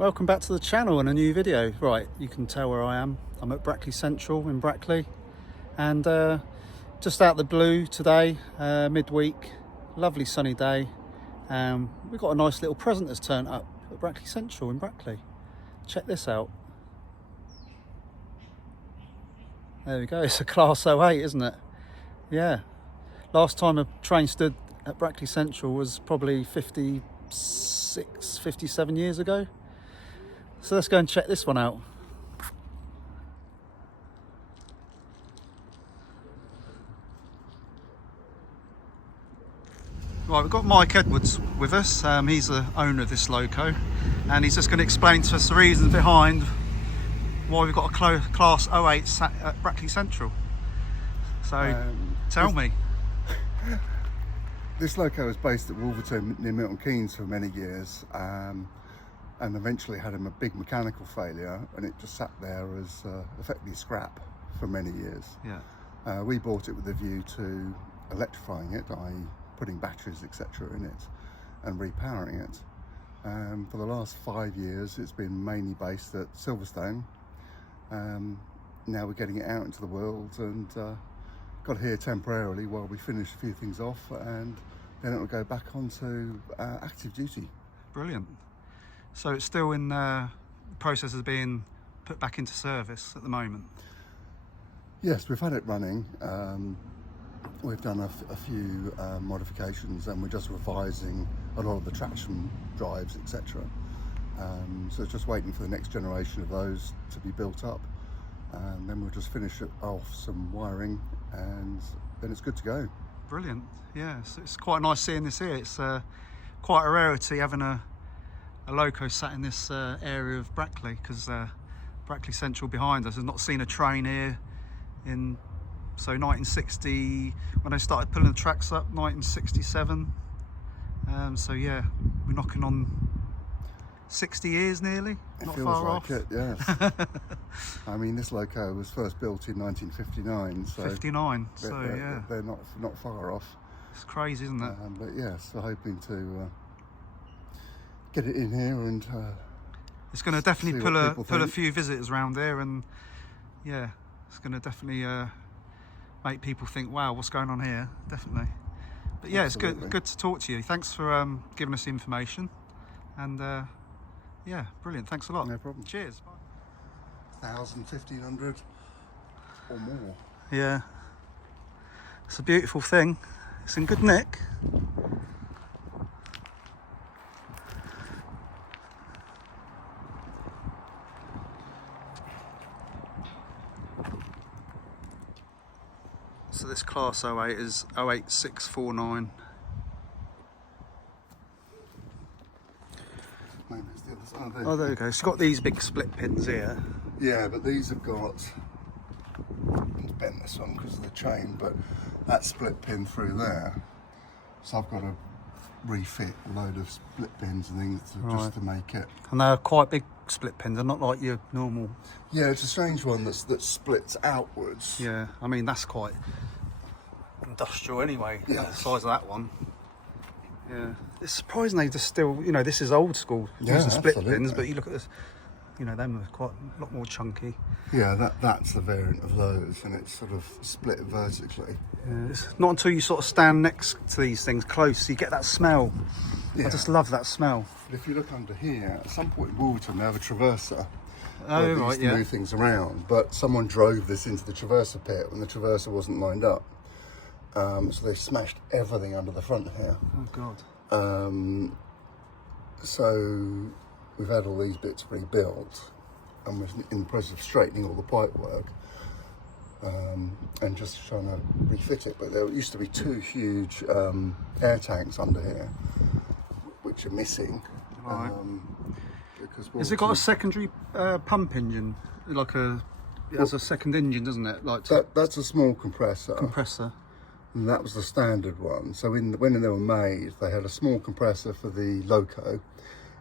Welcome back to the channel and a new video. Right, you can tell where I am. I'm at Brackley Central in Brackley, and just out the blue today, midweek, lovely sunny day. We've got a nice little present that's turned up at Brackley Central in Brackley. Check this out. There we go, it's a Class 08, isn't it? Yeah. Last time a train stood at Brackley Central was probably 56, 57 years ago. So let's go and check this one out. Right, we've got Mike Edwards with us. He's the owner of this Loco, and he's just going to explain to us the reasons behind why we've got a Class 08 sat at Brackley Central. So tell me. This Loco was based at Wolverton near Milton Keynes for many years, and eventually had a big mechanical failure, and it just sat there as effectively scrap for many years. Yeah. We bought it with a view to electrifying it, i.e. putting batteries etc. in it and repowering it. For the last 5 years it's been mainly based at Silverstone. Now we're getting it out into the world, and got here temporarily while we finish a few things off, and then it'll go back onto active duty. Brilliant. So it's still in the process of being put back into service at the moment? Yes, we've had it running. We've done a few modifications, and we're just revising a lot of the traction drives, etc. So it's just waiting for the next generation of those to be built up, and then we'll just finish it off some wiring, and then it's good to go. Brilliant. Yeah, so it's quite nice seeing this here. It's quite a rarity having a Loco sat in this area of Brackley, because Brackley Central behind us has not seen a train here in 1960, when they started pulling the tracks up, 1967. So yeah, we're knocking on 60 years nearly. Not feels far like off. it, yes. I mean, this Loco was first built in 1959, so 59. So yeah, they're not far off. It's crazy, isn't it? But yes, we're hoping to get it in here, and it's going to definitely pull a few visitors around there, and yeah, it's going to definitely make people think, wow, what's going on here? Definitely. But yeah, Absolutely. It's good to talk to you. Thanks for giving us the information, and yeah, brilliant. Thanks a lot. No problem. Cheers. 1,000, 1,500 or more. Yeah, it's a beautiful thing. It's in good nick. So this Class 08 is 08649. Maybe it's the other side. Oh, there you go. It's got these big split pins here. Yeah, but these have got, let's bend this one because of the chain, but that split pin through there. So I've got to refit a load of split pins and things just to make it. And they're quite big split pins. They're not like your normal. Yeah, it's a strange one that splits outwards. Yeah, I mean that's quite industrial anyway. Yeah. The size of that one. Yeah, it's surprising they just still, you know, this is old school using split pins, but you look at this, you know, them are quite a lot more chunky. Yeah, that's the variant of those, and it's sort of split vertically. Yeah, it's not until you sort of stand next to these things close, you get that smell. Yeah. I just love that smell. But if you look under here, at some point in Wolverton they have a traverser. Oh, where they right, used to yeah. move things around, but someone drove this into the traverser pit when the traverser wasn't lined up. So they smashed everything under the front here. Oh God. So we've had all these bits rebuilt, and we're in the process of straightening all the pipe work, and just trying to refit it. But there used to be two huge air tanks under here, which are missing. Right. Because Has it got a secondary pump engine? Like it has a second engine, doesn't it? Like that's a small compressor. And that was the standard one. So when they were made, they had a small compressor for the Loco,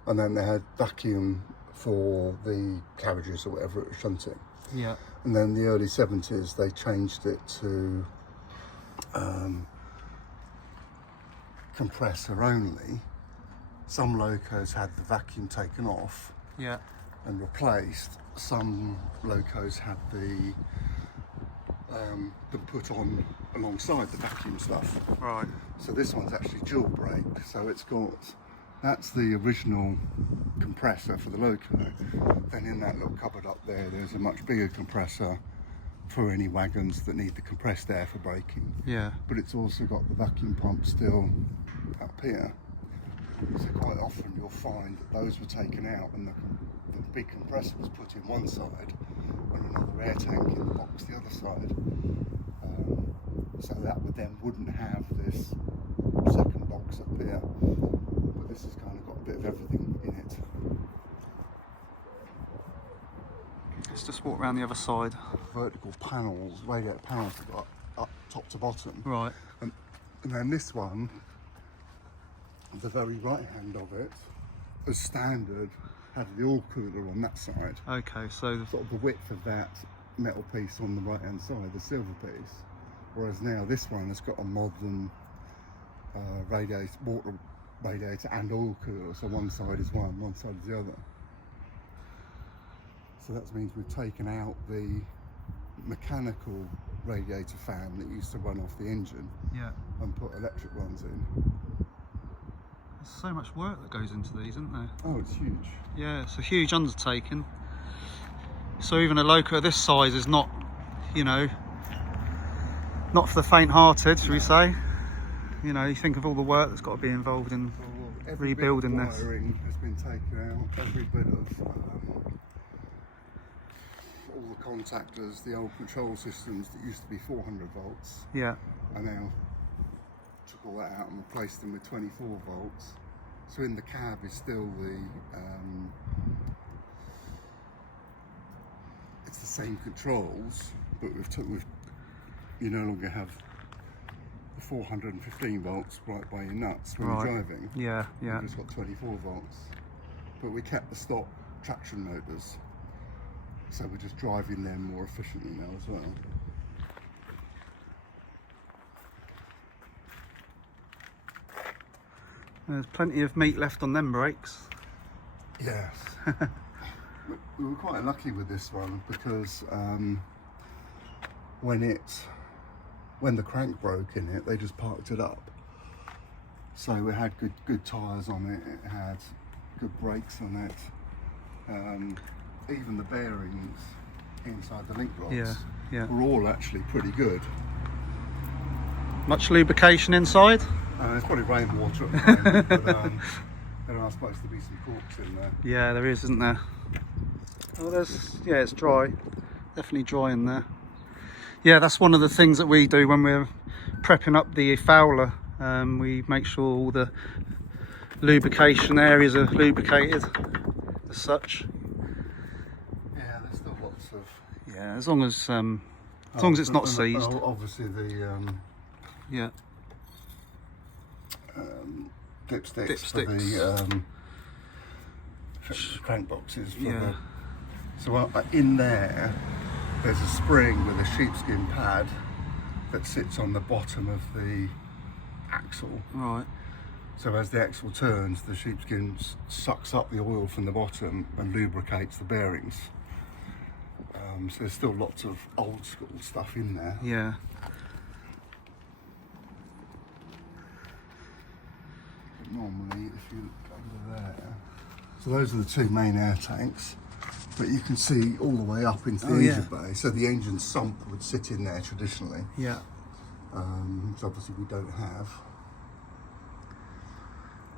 and then they had vacuum for the carriages or whatever it was shunting. Yeah. And then in the early 70s, they changed it to compressor only. Some Locos had the vacuum taken off, Yeah. and replaced. Some Locos had them put on alongside the vacuum stuff. Right. So this one's actually dual brake, so it's got, that's the original compressor for the Loco. Then in that little cupboard up there, there's a much bigger compressor for any wagons that need the compressed air for braking. Yeah. But it's also got the vacuum pump still up here. So quite often you'll find that those were taken out and the big compressor was put in one side and another air tank in the box the other side. So that wouldn't have this second box up here. But this has kind of got a bit of everything in it. Let's just walk around the other side. Vertical panels, radiator panels have got up top to bottom. Right. And then this one, the very right hand of it, as standard, had the oil cooler on that side. Okay, so Sort of the width of that metal piece on the right hand side, the silver piece. Whereas now this one has got a modern water radiator and oil cooler. So one side is one side is the other. So that means we've taken out the mechanical radiator fan that used to run off the engine, yeah, and put electric ones in. there's so much work that goes into these, isn't there? Oh, it's huge. Yeah, it's a huge undertaking. So even a Loco this size is not, you know, not for the faint-hearted, shall we say? You know, you think of all the work that's got to be involved in Every rebuilding bit of this. wiring has been taken out. Every bit of all the contactors, the old control systems that used to be 400 volts, Yeah, I now took all that out and replaced them with 24 volts. So in the cab is still the it's the same controls, but you no longer have the 415 volts right by your nuts when Right. you're driving. yeah, yeah. You've just got 24 volts, but we kept the stock traction motors, so we're just driving them more efficiently now as well. There's plenty of meat left on them brakes. Yes. We were quite lucky with this one because when the crank broke in it, they just parked it up. So we had good tyres on it. It had good brakes on it. Even the bearings inside the link rods Yeah, yeah. were all actually pretty good. Much lubrication inside? There's probably rainwater at the moment, but there are supposed to be some corks in there. Yeah, there is, isn't there? Oh, yeah, it's dry. Definitely dry in there. Yeah, that's one of the things that we do when we're prepping up the Fowler. We make sure all the lubrication areas are lubricated as such. Yeah, there's still lots of. Yeah, as long as it's not seized. Obviously the Yeah. dipsticks for the crank boxes. For Yeah. So in there's a spring with a sheepskin pad that sits on the bottom of the axle. Right. So as the axle turns, the sheepskin sucks up the oil from the bottom and lubricates the bearings. So there's still lots of old school stuff in there. Yeah. But normally, if you look under there, so those are the two main air tanks. But you can see all the way up into the engine bay. So the engine sump would sit in there traditionally. Yeah. Which obviously we don't have.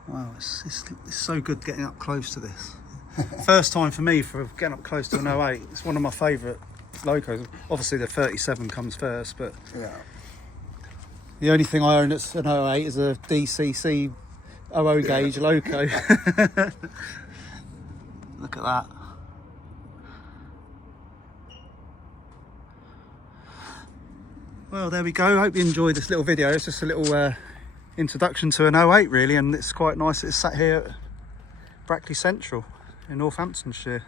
Wow, it's so good getting up close to this. First time for me for getting up close to an 08. It's one of my favourite Locos. Obviously the 37 comes first, but Yeah. the only thing I own that's an 08 is a DCC 00 gauge Loco. Look at that. Well, there we go. Hope you enjoyed this little video. It's just a little introduction to an 08 really, and it's quite nice. It's sat here at Brackley Central in Northamptonshire.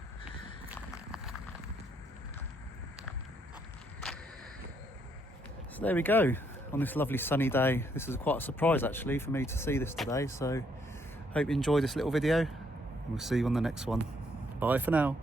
So there we go, on this lovely sunny day. This is quite a surprise actually for me to see this today, so hope you enjoyed this little video and we'll see you on the next one. Bye for now.